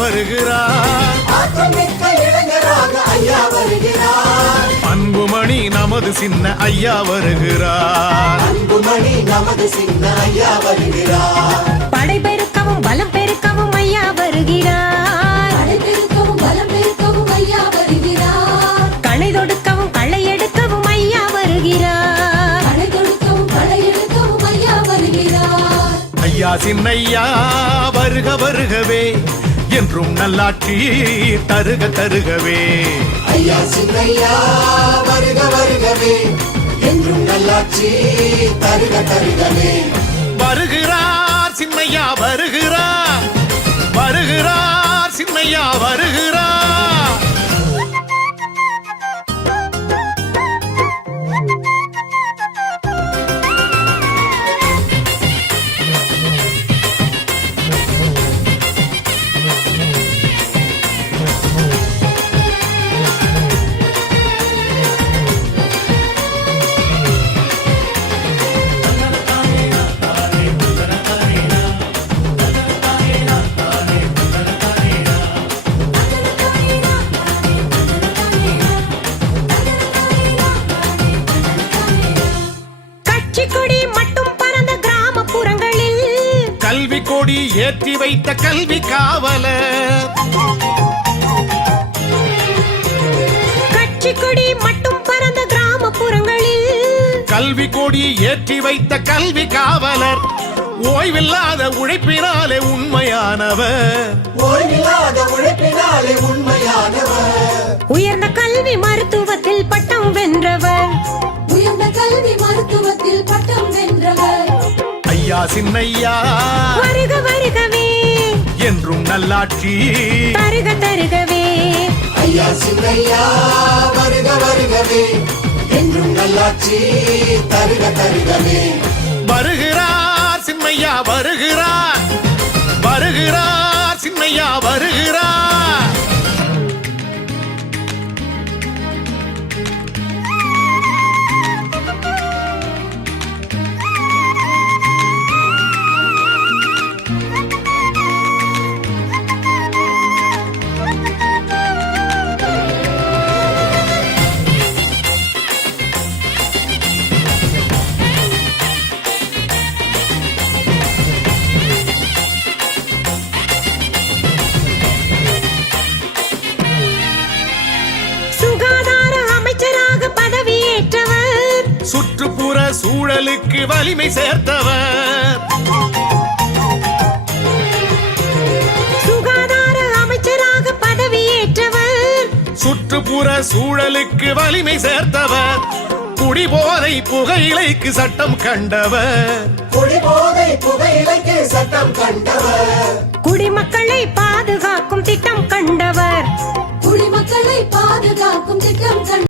வருகிறார். அன்புமணி நமது சின்ன ஐயா வருகிறார். படை பெருக்கவும் பலம் பெருக்கவும் ஐயா வருகிறார். களை தொடுக்கவும் களை எடுக்கவும் ஐயா வருகிறார். ஐயா சின்னையா வருக வருகவே, என்றும் நல்லாட்சி தருக தருகவே. ஐயா சின்னையா வருக வருகவே, என்றும் நல்லாட்சி தருக தருகவே. வருகிறார் சின்னையா வருகிறார், வருகிறார் சின்னையா வருகிறார். கல்வி கொடி ஏற்றி வைத்த கல்வி காவலர், கட்சி கொடி மட்டும் பறந்த கிராமப்புறங்களில் கல்வி கொடி ஏற்றி வைத்த கல்வி காவலர். ஓய்வில்லாத உழைப்பினாலே உண்மையானவர், ஓய்வில்லாத உழைப்பினாலே உண்மையானவர். உயர்ந்த கல்வி மருத்துவத்தில் பட்டம் வென்றவர், உயர்ந்த கல்வி மருத்துவத்தில் பட்டம் வென்றவர். ஐயா சின்னையா வருக வருகவே, என்றும் நல்லாட்சி தருக தருகவே. ஐயா சின்னையா வருக வருகவே, என்றும் நல்லாட்சி தருக தருகவே. வருகிறார் சின்னையா வருகிறார், வருகிறார் சின்னையா வருகிறார். சுற்றுப்புற சூழலுக்கு வலிமை சேர்த்தவர், சுகாதார அமைச்சராக பதவியேற்றவர், சுற்றுப்புற சூழலுக்கு வலிமை சேர்த்தவர். குடிபோதை புகையிலைக்கு சட்டம் கண்டவர், குடிபோதை புகையிலைக்கு சட்டம் கண்டவர். குடிமக்களை பாதுகாக்கும் திட்டம் கண்டவர், குடிமக்களை பாதுகாக்கும் திட்டம்